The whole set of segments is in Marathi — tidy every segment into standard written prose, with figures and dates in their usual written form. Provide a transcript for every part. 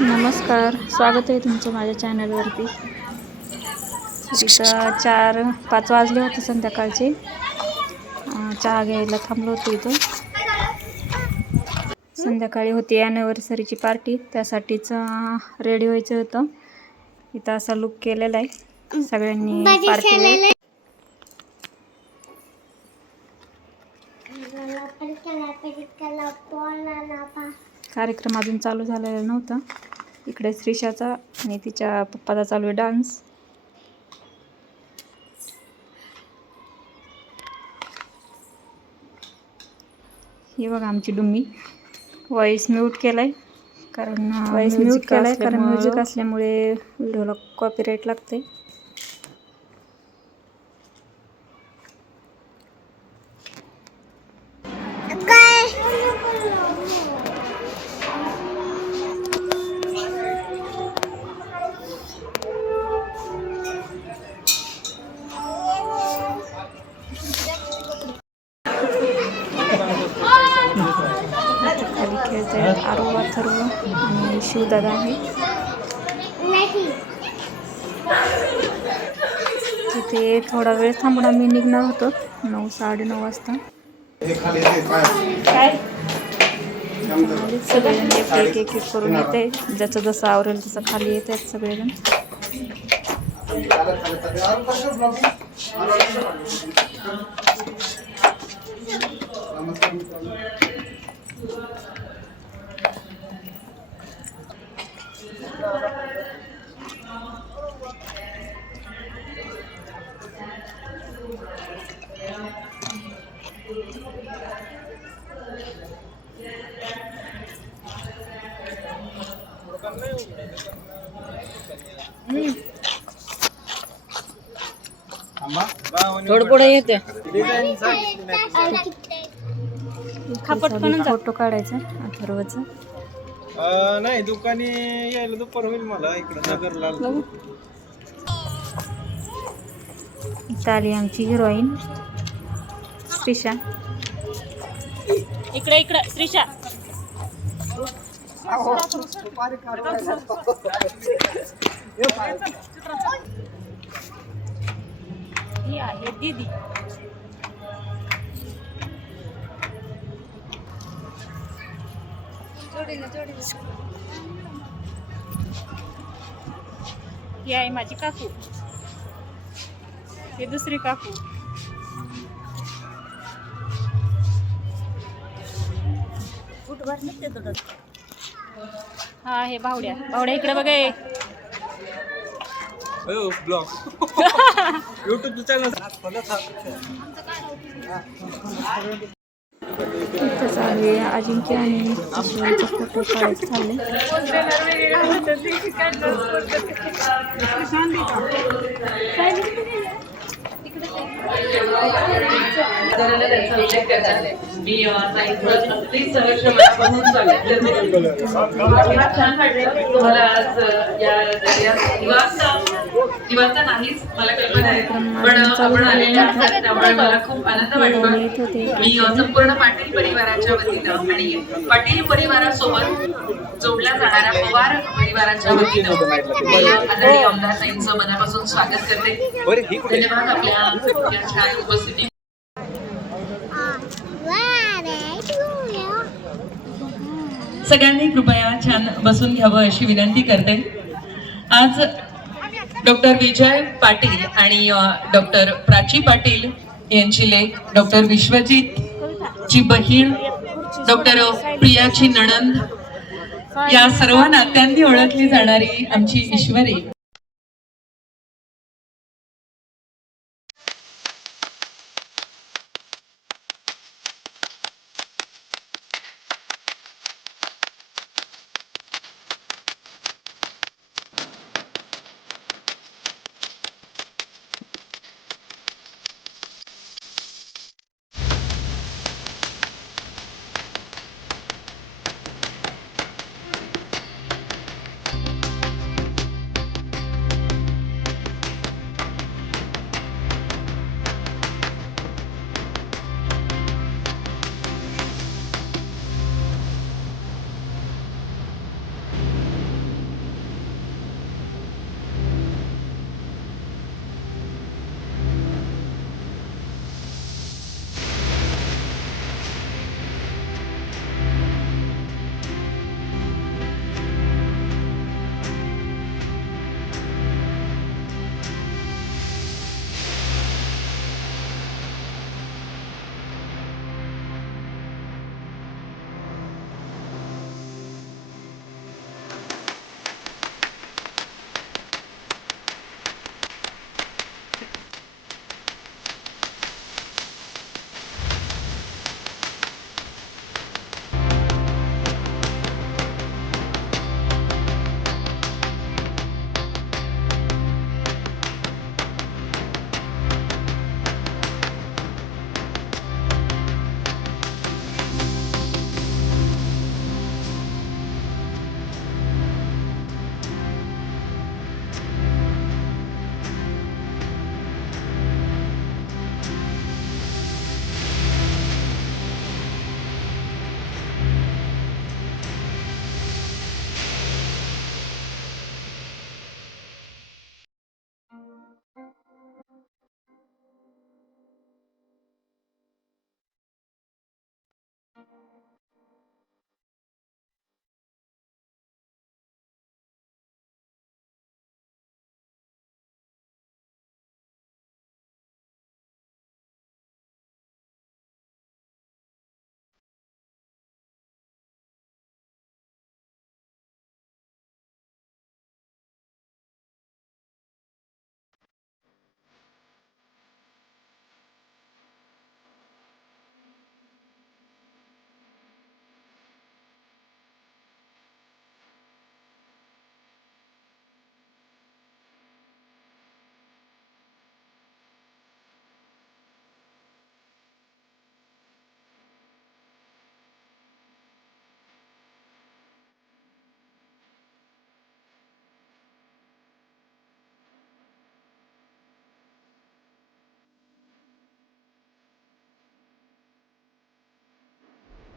नमस्कार, स्वागत आहे तुमचं माझ्या चॅनलवरती. इथं 4-5 वाजले होते संध्याकाळचे. चहा घ्यायला थांबलो होतो इथं. संध्याकाळी होती ॲनिव्हर्सरीची पार्टी, त्यासाठीच रेडी व्हायचं होतं. इथं असा लुक केलेला आहे सगळ्यांनी पार्टी. कार्यक्रम अजून चालू झालेला नव्हता. इकडे श्रीषाचा आणि तिच्या पप्पाचा चालू आहे डान्स. ही बघा आमची डुम्मी. व्हॉइस म्यूट केलाय कारण म्युझिक असल्यामुळे व्हिडिओला कॉपीराईट लागते. खाली खेळत आहेत आरोह, अथर्व आणि शिवदादा आहे. तिथे थोडा वेळ थांबून आम्ही निघणार होतो 9-9:30 वाजता. सगळेजण एक एक करून येते, ज्याचं जसं आवरेल तसं खाली येत आहेत सगळेजण. थोडं पुढे येते. फोटो काढायचा अथर्वचा. नाही दुकानी यायला दुपार होईल मला इकडे नगरला. इथं आली आमची हिरोईन श्रीषा. इकडे श्रीषा. ही आहे दीदी. ही आहे माझी काकू. हे दुसरी काकू. हा हे भावड्या. भावड्या इकडे बघा. Blog YouTube channel. इथं चालू आहे अजिंक्य आणि शिवाचा फोटो काढायचं चाललंय. दिवसचा नाहीच मला कल्पना आहे, पण आपण आलेले असतात त्यामुळे मला खूप आनंद वाटतो. मी संपूर्ण पाटील परिवाराच्या वतीनं आणि पाटील परिवारासोबत जोडल्या जाणाऱ्या पवार परिवाराच्या वतीनं मी आदरणीय आमदार साहेबांचं मनापासून स्वागत करते. धन्यवाद आपल्या या छान उपस्थिती. सगळ्यांनी कृपया छान बसून घ्यावं अशी विनंती करते. आज डॉक्टर विजय पाटील आणि डॉक्टर प्राची पाटील यांची लेक, डॉक्टर विश्वजित ची बहीण, डॉक्टर प्रियाची नणंद, या सर्व नात्यांनी ओळखली जाणारी आमची ईश्वरी.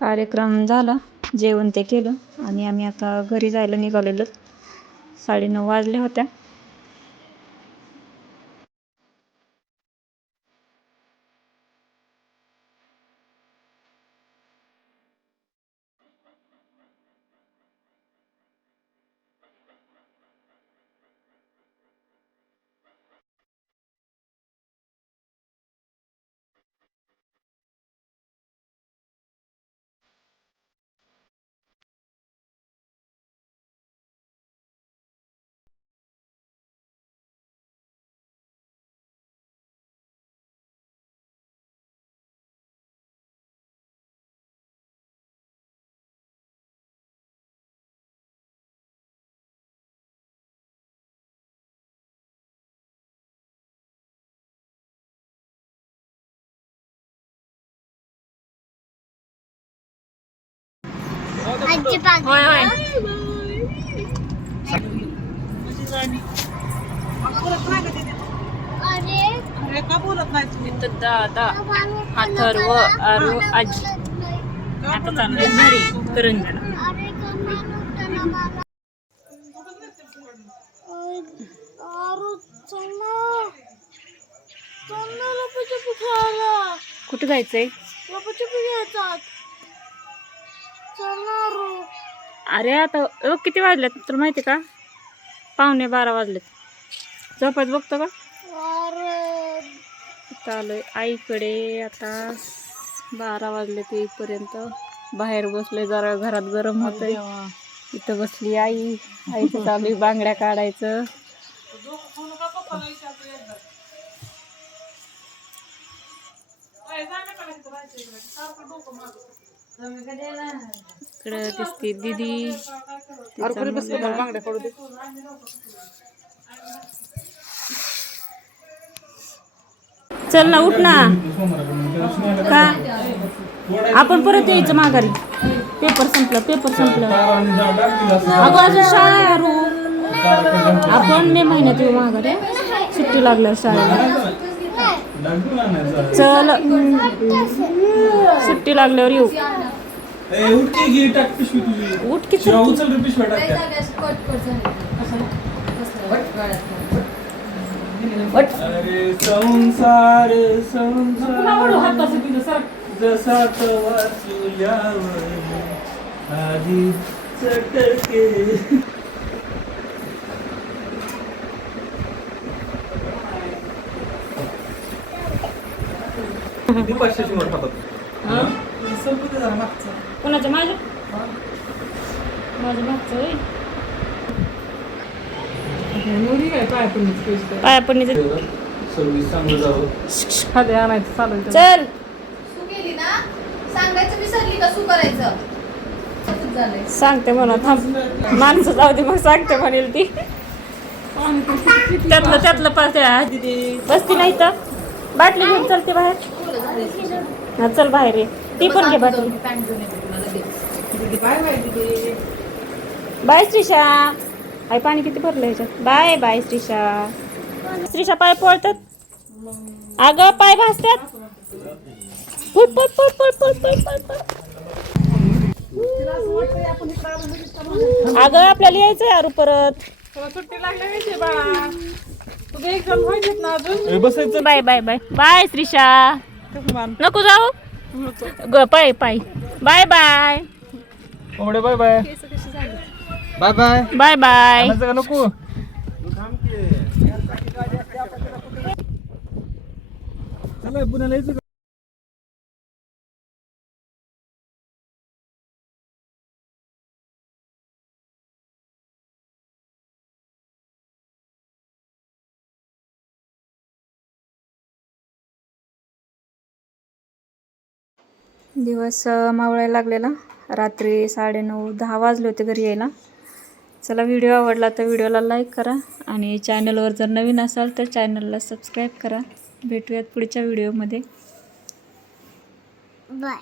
कार्यक्रम झाला, जेवण ते केलं आणि आम्ही आता घरी जायला निघालेलो. 9:30 वाजल्या होत्या. होय होय. इथं दादा, अथर्व, आरू, आजी. आता चाललंय घरी करंजाला. कुठे जायचंय? अरे आता किती वाजल्यात तुला माहिती का? 11:45 वाजलेत. झोपात बघतो का? चालूय आईकडे. आता 12 वाजले ते पर्यंत बाहेर बसले, जरा घरात गरम होतंय. इथं बसली आई. आईचं चालू आहे बांगड्या काढायचं. इकडे दिसते दीदी. चल ना, उठ ना. का आपण परत यायचं माघारी? पेपर संपलं. अगं अजून शाळा आहे अरू. आपण मे महिन्यात येऊ माघारी. सुट्टी लागल्या शाळेला. चल, सुट्टी लागल्यावर येऊ. उठ की संसार जसा तवा चुल्यावर आधी चटके. कोणाच्या? माझ्या मागचं होय. पाया पडणीचं सर्विस चांगलं जावं. खाली आणायचं चालू. चल. सांगते म्हणा, थांब. माणसं जाऊ दे, मग सांगते म्हणेल ती. त्यातलं बसती नाही तर बाटली घेऊन चलते बाहेर. हा चल बाहेर ये. ती पण घे बाटली. बाय श्रीषा. आई पाणी किती भरलं ह्याच्यात. Bye bye Shrisha. श्रीषा पाय पळतात. अगं पाय भासतात. अगं आपल्याला यायचंय यार परत. सुट्टी लागली बाळा. तुझे एक्झाम व्हायचेत ना अजून. Bye bye bye bye Shrisha. नको जाऊ ग. पाय bye bye. Bye bye bye bye bye bye. नको. चला पुण्याला यायचं. दिवस मावळायला लागलेला. रात्री 9:30-10 वाजले होते घरी यायला. चला, व्हिडिओ आवडला तर व्हिडिओला लाईक करा आणि चॅनलवर जर नवीन असाल तर चॅनलला सबस्क्राईब करा. भेटूयात पुढच्या व्हिडिओमध्ये. बाय.